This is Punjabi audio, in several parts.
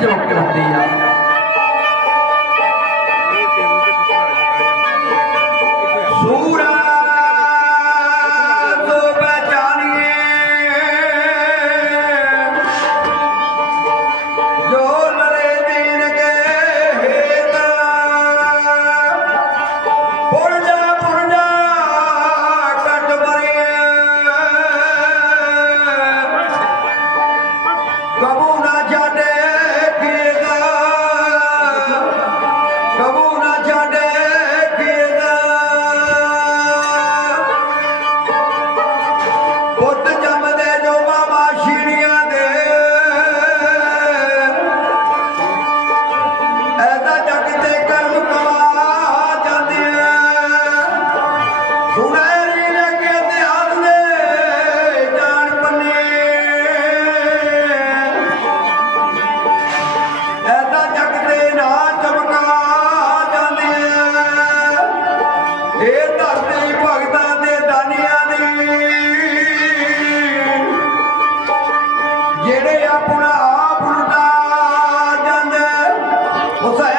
ਜਵਾਬ ਕਰਦੀ What's that?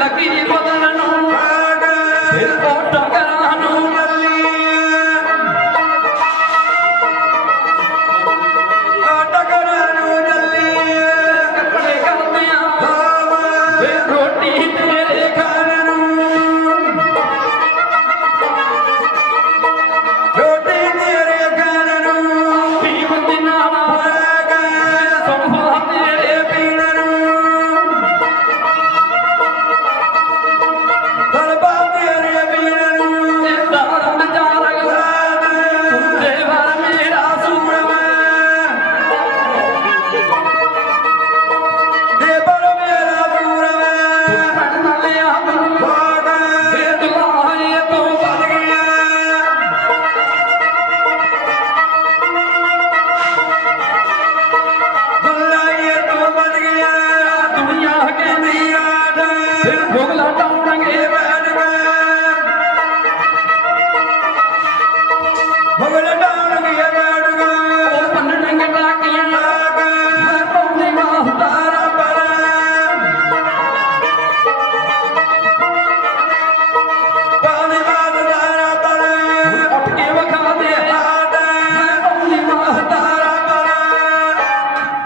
ਫਿਰ ਲੱਗੀ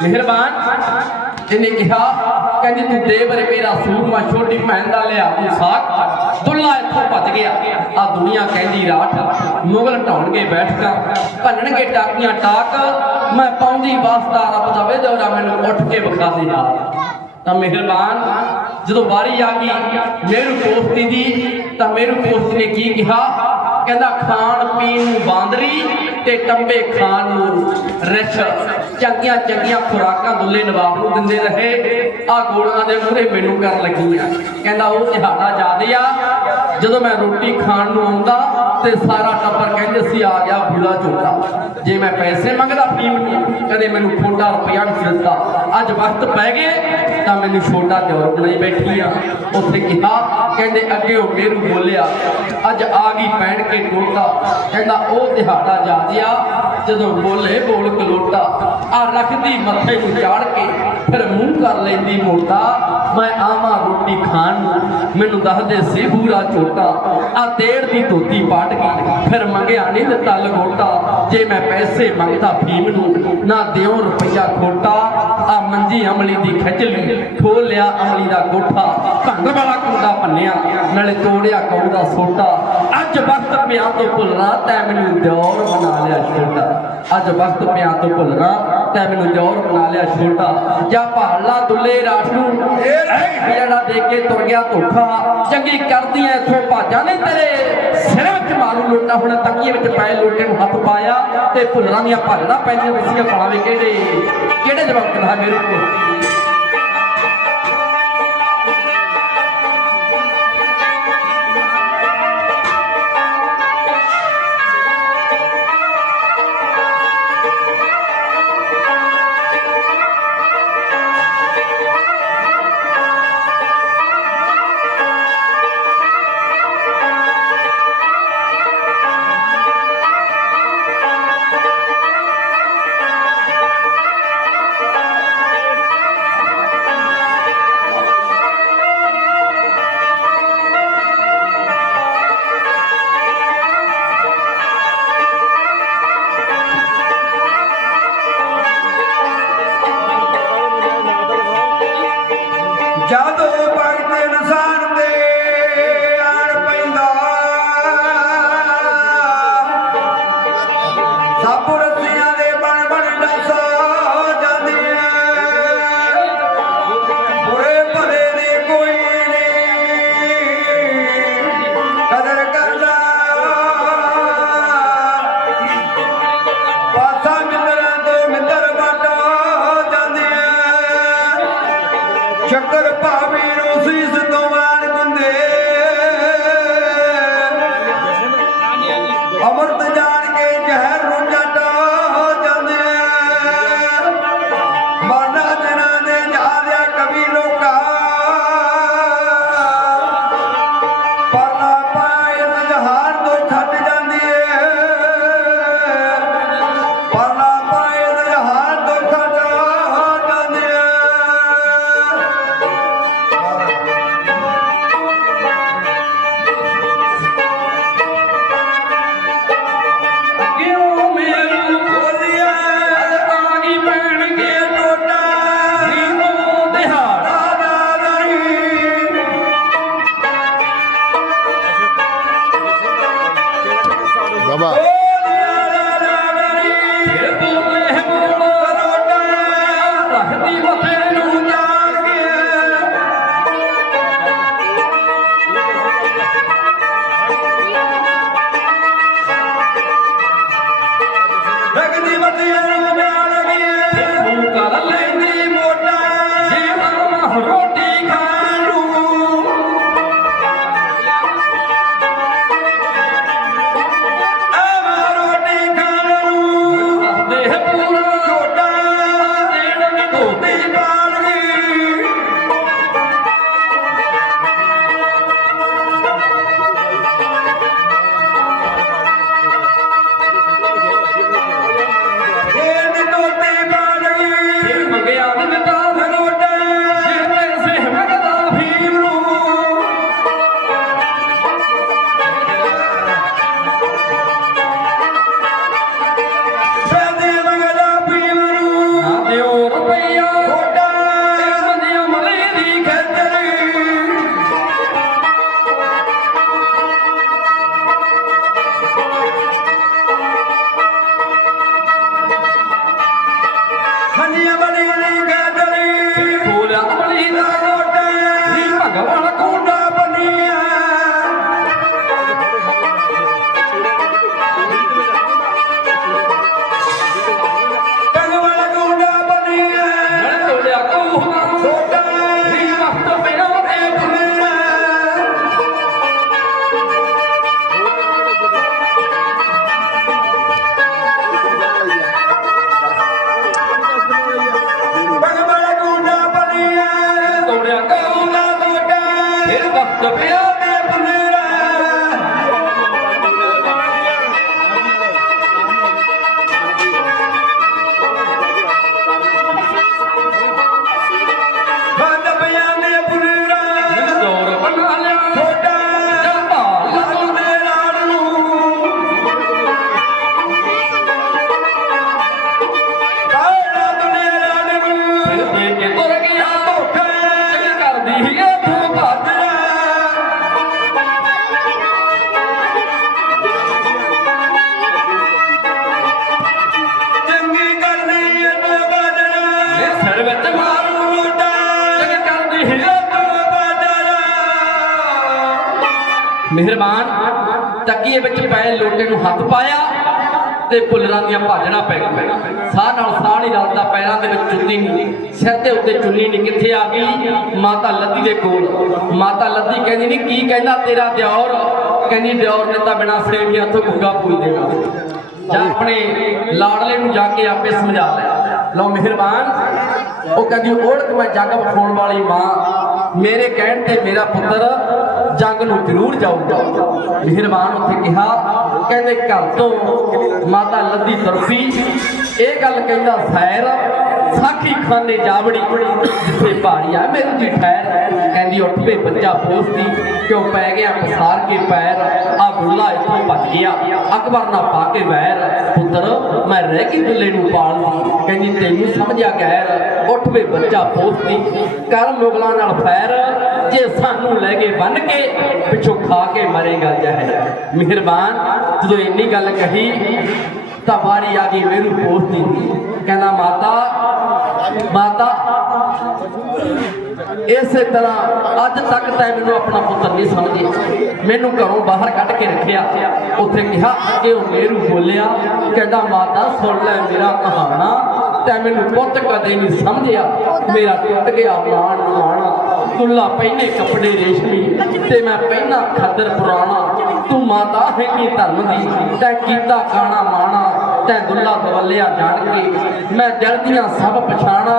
ਮਿਹਰਬਾਨ। ਇਹਨੇ ਕਿਹਾ, ਕਹਿੰਦੀ ਤੂੰ ਦੇ ਮੇਰਾ ਸੂਰਮਾ ਛੋਟੀ ਭੈਣ ਦਾ ਲਿਆ ਤੂੰ ਸਾਕ। ਦੁੱਲਾ ਇੱਥੋਂ ਭੱਜ ਗਿਆ। ਆ ਦੁਨੀਆ ਕਹਿੰਦੀ ਰਾਠ ਮੁਗਲ ਢਾਉਣਗੇ ਬੈਠਕਾਂ, ਭੰਨਣਗੇ ਟਾਕੀਆਂ ਟਾਕ। ਮੈਂ ਪਾਉਂਦੀ ਵਾਸਤਾ, ਰੱਬ ਦਾ ਵੇਦੌਰਾ ਮੈਨੂੰ ਉੱਠ ਕੇ ਵਿਖਾ ਦੇ ਤਾਂ ਮਿਹਰਬਾਨ, ਜਦੋਂ ਵਾਰੀ ਆ ਗਈ, ਮੇਰੂ ਕੋਸਤੀ ਦੀ, ਤਾਂ ਮੇਰੂ ਕੋਸਤੀ ਨੇ ਕੀ ਕਿਹਾ? ਕਹਿੰਦਾ ਖਾਣ ਪੀਣ ਨੂੰ ਬਾਂਦਰੀ ਤੇ ਟੰਬੇ ਖਾਣ ਨੂੰ ਰਿਛ ਚੰਗੀਆਂ ਚੰਗੀਆਂ ਖੁਰਾਕਾਂ ਦੁੱਲੇ ਨਵਾਬ ਨੂੰ ਦਿੰਦੇ ਰਹੇ। ਆ ਗੋਲੀਆਂ ਦੇ ਮੂਹਰੇ ਮੈਨੂੰ ਕਰਨ ਲੱਗੀ ਲੱਗੀਆਂ ਕਹਿੰਦਾ ਉਹ ਦਿਹਾੜਾ ਯਾਦ ਆ, ਜਦੋਂ ਮੈਂ ਰੋਟੀ ਖਾਣ ਨੂੰ ਆਉਂਦਾ ਤੇ ਸਾਰਾ ਟੱਬਰ ਕਹਿੰਦੇ ਸੀ, ਆ ਗਿਆ ਬੁਲਾ ਝੋਟਾ ਜੇ ਮੈਂ ਪੈਸੇ ਮੰਗਦਾ ਫੀਮ ਨੂੰ, ਕਦੇ ਮੈਨੂੰ ਫੋਟਾ ਰੁਪਿਆ ਨਹੀਂ ਦਿੱਤਾ। ਅੱਜ ਵਕਤ ਪੈ ਗਏ ਤਾਂ ਮੈਨੂੰ ਛੋਟਾ ਦਿਓਰ ਬਣਾਈ ਬੈਠੀ ਆ। ਉੱਥੇ ਕਿਹਾ, ਕਹਿੰਦੇ, ਅੱਗੇ ਉਹ ਮੇਰੂ ਬੋਲਿਆ, ਅੱਜ ਆ ਗਈ ਪੈਣ ਕੇ ਟੋਟਾ ਕਹਿੰਦਾ, ਉਹ ਦਿਹਾੜਾ ਯਾਦ ਆ ਜਦੋਂ ਬੋਲੇ ਬੋਲ ਕਲੋਟਾ ਆ ਰੱਖਦੀ ਮੱਥੇ ਨੂੰ ਚਾੜ ਕੇ, ਫਿਰ ਮੂੰਹ ਕਰ ਲੈਂਦੀ ਮੋਟਾ। ਮੈਂ ਆਵਾਂ ਰੋਟੀ ਖਾਣ ਨੂੰ। ਮੈਨੂੰ ਦੱਸਦੇ ਸੀ ਬੂਰਾ ਝੋਟਾ। ਆ ਤੇੜ ਦੀ ਧੋਤੀ ਪਾਟ ਗਈ ਫਿਰ ਮੰਗਿਆ ਨਹੀਂ ਦਿੱਤਾ ਲਗੋਟਾ। ਜੇ ਮੈਂ ਪੈਸੇ ਮੰਗਦਾ ਭੀਮ ਨੂੰ, ਨਾ ਦਿਓ ਰੁਪਈਆ ਖੋਟਾ। ਆ ਮੰਜੀ ਅਮਲੀ ਦੀ ਖਿੱਚਲੀ ਲਈ ਲਿਆ ਅਮਲੀ ਦਾ ਕੋਠਾ। ਭੰਗ ਵਾਲਾ ਕੁੰਡਾ ਭੰਨਿਆ, ਨਾਲੇ ਤੋੜਿਆ ਕੌ ਦਾ ਸੋਟਾ। ਅੱਜ ਵਕਤ ਪਿਆ ਤੋਂ ਭੁੱਲਣਾ ਤੈ ਮੈਨੂੰ ਦਿਓਰ ਬਣਾ ਲਿਆ ਛੋਟਾ। ਅੱਜ ਵਕਤ ਪਿਆ ਤੋਂ ਭੁੱਲਣਾ ਤੈ ਮੈਨੂੰ ਦਿਓਰ ਬਣਾ ਲਿਆ ਛੋਟਾ। ਜਾ ਭਾਲਾ ਦੁੱਲੇ ਰਾਤ ਨੂੰ। ਜਿਹੜਾ ਦੇ ਕੇ ਤੁਰ ਗਿਆ ਧੋਖਾ। ਚੰਗੀ ਕਰਦੀ ਐ ਇਥੋਂ ਭਾਜਾ ਨਹੀਂ ਤੇਰੇ। ਸਿਰ ਵਿੱਚ ਮਾਰੂ ਲੋਟਾ। ਹੁਣ ਤਕੀਏ ਵਿੱਚ ਪਏ ਲੋਟੇ ਨੂੰ ਹੱਥ ਪਾਇਆ ਤੇ ਭੁੱਲਰਾਂ ਦੀਆਂ ਭਾਜਣਾ ਪੈਂਦੀਆਂ ਵਿਸੀਆਂ ਪਾਵੇ ਕਿਹੜੇ। ਕਿਹੜੇ ਜਵਾਬ ਕਰਦਾ ਮੇਰੇ ਕੋਲ? ਮੂੰਹ ਕਰ ਲੈਂਦੀ ਮੋਟਾ। ਜੇ ਮਾਂ ਰੋਟੀ ਮਿਹਰਬਾਨ ਤੱਕੀਏ ਵਿੱਚ ਪਏ ਲੋਟੇ ਨੂੰ ਹੱਥ ਪਾਇਆ ਤੇ ਪੁੱਲਰਾਂ ਦੀਆਂ ਭਾਜਣਾ ਪੈ ਗਈਆਂ। ਸਾਹ ਨਾਲ ਸਾਹ ਨਹੀਂ ਰਲਦਾ, ਪੈਰਾਂ ਦੇ ਵਿੱਚ ਚੁੰਨੀ ਨਹੀਂ, ਸਿਰ ਦੇ ਉੱਤੇ ਚੁੰਨੀ ਨਹੀਂ, ਕਿੱਥੇ ਆ ਗਈ? ਮਾਤਾ ਲੱਦੀ ਦੇ ਕੋਲ। ਮਾਤਾ ਲੱਦੀ ਕਹਿੰਦੀ, ਨਹੀਂ, ਕੀ ਕਹਿੰਦਾ ਤੇਰਾ ਦਿਓਰ? ਕਹਿੰਦੀ, ਦਿਓਰ ਨੇ ਤਾਂ ਬਿਨਾਂ ਸੇਵੀਆਂ ਤੋਂ ਗੁੱਗਾ ਪੂਜ ਦੇਣਾ ਜਾਂ ਆਪਣੇ ਲਾੜਲੇ ਨੂੰ ਜਾ ਕੇ ਆਪੇ ਸਮਝਾ ਲੈ। ਲਓ, ਮਿਹਰਬਾਨ। ਉਹ ਕਹਿੰਦੀ, ਓੜਕ, ਮੈਂ ਜੱਗ ਵਿਖਾਉਣ ਵਾਲੀ ਮਾਂ। ਮੇਰੇ ਕਹਿਣ ਤੇ ਮੇਰਾ ਪੁੱਤਰ ਜੰਗ ਨੂੰ ਜ਼ਰੂਰ ਜਾਊਗਾ ਮਿਹਰਬਾਨ ਉੱਥੇ ਕਿਹਾ, ਕਹਿੰਦੇ ਘਰ ਤੋਂ ਮਾਤਾ ਲੱਦੀ ਤਰਸੀ। ਇਹ ਗੱਲ ਕਹਿੰਦਾ ਸੈਰ ਸਾਖੀ ਖਾਨੇ ਜਾਵੜੀ, ਜਿੱਥੇ ਪਹਾੜੀ ਮੇਰੀ ਜੀ ਠਹਿਰ। ਕਹਿੰਦੀ, ਉੱਠ ਵੇ ਬੱਚਾ ਪੋਸਦੀ ਕਿਉਂ ਪੈ ਗਿਆ ਪਸਾਰ ਕੇ ਪੈਰ? ਆ ਗੁੱਲਾ ਇੱਥੋਂ ਭੱਜ ਗਿਆ, ਅਕਬਰ ਨਾ ਪਾ ਕੇ ਵੈਰ। ਪੁੱਤਰ, ਮੈਂ ਰਹਿ ਗਈ ਦੁੱਲੇ ਨੂੰ ਪਾਲਦੀ ਕਹਿੰਦੀ, ਤੈਨੂੰ ਸਮਝਿਆ ਗੈਰ ਉੱਠ ਵੇ ਬੱਚਾ ਪੋਸਦੀ ਕਰ ਮੁਗਲਾਂ ਨਾਲ ਫੈਰ। ਜੇ ਸਾਨੂੰ ਲੈ ਕੇ ਬੰਨ ਕੇ, ਪਿੱਛੋਂ ਖਾ ਕੇ ਮਰੇਗਾ ਜ਼ਹਿਰ। ਮਿਹਰਬਾਨ, ਜਦੋਂ ਇੰਨੀ ਗੱਲ ਕਹੀ, ਤਾਂ ਵਾਰੀ ਆ ਗਈ ਮੇਰੂ ਪੋਸਦੀ ਕਹਿੰਦਾ, ਮਾਤਾ ਮਾਤਾ, ਇਸੇ ਤਰ੍ਹਾਂ ਅੱਜ ਤੱਕ ਤੈ ਮੈਨੂੰ ਆਪਣਾ ਪੁੱਤਰ ਨਹੀਂ ਸਮਝੀ ਮੈਨੂੰ ਘਰੋਂ ਬਾਹਰ ਕੱਢ ਕੇ ਰੱਖਿਆ। ਉੱਥੇ ਕਿਹਾ ਕਿ ਉਹ ਮੇਰੂ ਬੋਲਿਆ। ਕਹਿੰਦਾ, ਮਾਤਾ, ਸੁਣ ਲੈ ਮੇਰਾ ਕਹਾਣਾ। ਤੈ ਮੈਨੂੰ ਪੁੱਤ ਕਦੇ ਨਹੀਂ ਸਮਝਿਆ। ਮੇਰਾ ਟੁੱਟ ਗਿਆ ਮਾਣ ਮਾਣਾ ਦੁੱਲਾ ਪਹਿਨੇ ਕੱਪੜੇ ਰੇਸ਼ਮੀ ਤੇ ਮੈਂ ਪਹਿਨਾ ਖੱਦਰ ਪੁਰਾਣਾ। ਤੂੰ ਮਾਤਾ ਹੈ ਕੀ ਧਰਮ ਦੀ? ਤੈ ਕੀਤਾ ਖਾਣਾ ਮਾਣਾ, ਤੈ ਦੁੱਲਾ ਦਵਲਿਆ ਜਾਣ ਕੇ। ਮੈਂ ਦਿਲ ਦੀਆਂ ਸਭ ਪਛਾਣਾ,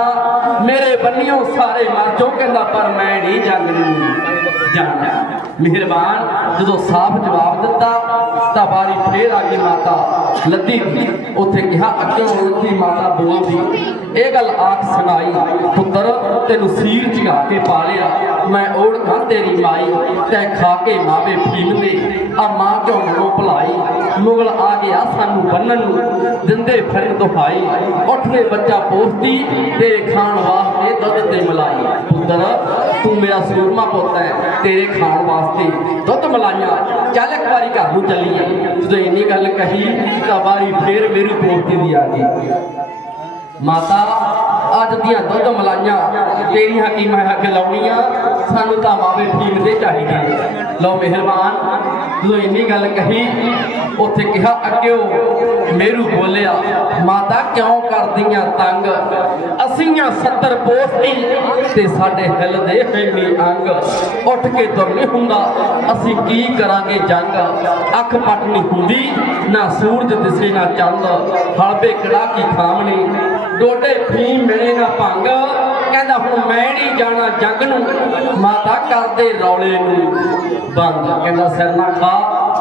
ਮੇਰੇ ਬੰਨਿਓ ਸਾਰੇ ਮਰ ਜੋ ਕਹਿੰਦਾ, ਪਰ ਮੈਂ ਨਹੀਂ ਜੰਗ ਜਾਣਾ ਮਿਹਰਬਾਨ। ਜਦੋਂ ਸਾਫ਼ ਜਵਾਬ ਦਿੱਤਾ, ਤਾਂ ਵਾਰੀ ਫੇਰ ਆ ਗਈ ਮਾਤਾ ਲੱਦੀ। ਦੀ ਉੱਥੇ ਕਿਹਾ, ਅੱਗੇ ਲੱਦੀ ਮਾਤਾ ਬੋਲਦੀ ਇਹ ਗੱਲ ਆਖ ਸੁਣਾਈ, ਪੁੱਤਰ, ਤੈਨੂੰ ਸੀਰ ਝਗਾ ਕੇ ਪਾਲਿਆ। ਮੈਂ ਓੜ ਓੜਖਾਂ ਤੇਰੀ ਮਾਈ, ਤੈ ਖਾ ਕੇ ਮਾਵੇ ਫੀਮਦੇ ਆ ਮਾਂ ਕਿਉਂ ਮਨੋਂ ਭੁਲਾਈ? ਮੁਗਲ ਆ ਗਿਆ, ਸਾਨੂੰ ਬੰਨਣ ਨੂੰ। ਦਿੰਦੇ ਫਿਰ ਦੁਹਾਈ, ਉੱਠਦੇ ਬੱਚਾ ਪੋਸਤੀ ਤੇਰੇ ਖਾਣ ਵਾਸਤੇ ਦੁੱਧ ਤੇ ਮਲਾਈ। ਪੁੱਤਰ, ਤੂੰ ਮੇਰਾ ਸੂਰਮਾ ਪੁੱਤ ਹੈ, ਤੇਰੇ ਖਾਣ ਵਾਸਤੇ ਦੁੱਧ, ਮਲਾਈਆਂ। ਚੱਲ ਇੱਕ ਵਾਰੀ ਘਰ ਨੂੰ ਚੱਲੀਏ। ਜਦੋਂ ਇੰਨੀ ਗੱਲ ਕਹੀ, ਤਾਂ ਵਾਰੀ ਫੇਰ ਮੇਰੀ ਪੋਸਤੀ ਦੀ ਆ ਗਈ। ਮਾਤਾ, ਅੱਜ ਦੀਆਂ ਦੁੱਧ, ਮਲਾਈਆਂ ਤੇਰੀਆਂ ਕੀ ਮੈਂ ਲਾਉਣੀਆਂ, ਸਾਨੂੰ ਤਾਂ ਮਾਵੇ ਠੀਕ ਦੇ ਚਾਹੀਦੀ ਲਓ ਮਿਹਰਬਾਨ, ਜਦੋਂ ਇੰਨੀ ਗੱਲ ਕਹੀ, ਉੱਥੇ ਕਿਹਾ, ਅੱਗਿਓ, ਮੇਰੂ ਬੋਲਿਆ, ਮਾਤਾ ਕਿਉਂ ਕਰਦੀਆਂ ਤੰਗ? ਅਸੀਂਆਂ 70 ਪੋਸਤੀ ਤੇ ਸਾਡੇ ਹਿੱਲਦੇ ਹੈਨੀ ਅੰਗ। ਉੱਠ ਕੇ ਤੁਰ ਨਹੀਂ ਹੁੰਦਾ, ਅਸੀਂ ਕੀ ਕਰਾਂਗੇ ਜੰਗ? ਅੱਖ ਪੱਟ ਨਹੀਂ ਹੁੰਦੀ, ਨਾ ਸੂਰਜ ਦਿਸੇ, ਨਾ ਚੰਦ। ਹਲਬੇ ਕੜਾ ਕੀ ਖਾਮਣੀ ਡੋਡੇ ਫੀ ਮਿਲੇ ਨਾ ਭੰਗ। ਕਹਿੰਦਾ ਹੁਣ ਮੈਂ ਨਹੀਂ ਜਾਣਾ ਜੰਗ ਨੂੰ, ਮਾਤਾ ਕਰਦੇ ਰੌਲੇ ਨੂੰ ਬੰਦ। ਕਹਿੰਦਾ, ਸਿਰ ਨਾ ਖਾ,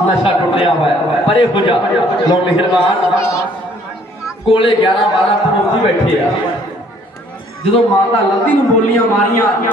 ਨਸ਼ਾ ਟੁੱਟਿਆ ਹੋਇਆ। ਪਰੇ ਹੋ ਜਾ ਲੋ ਮਿਹਰਬਾਨ। ਕੋਲੇ 11 12 ਫਰੋਤੀ ਬੈਠੇ ਆ। ਜਦੋਂ ਮਾਤਾ ਲੱਦੀ ਨੂੰ ਬੋਲੀਆਂ ਮਾਰੀਆਂ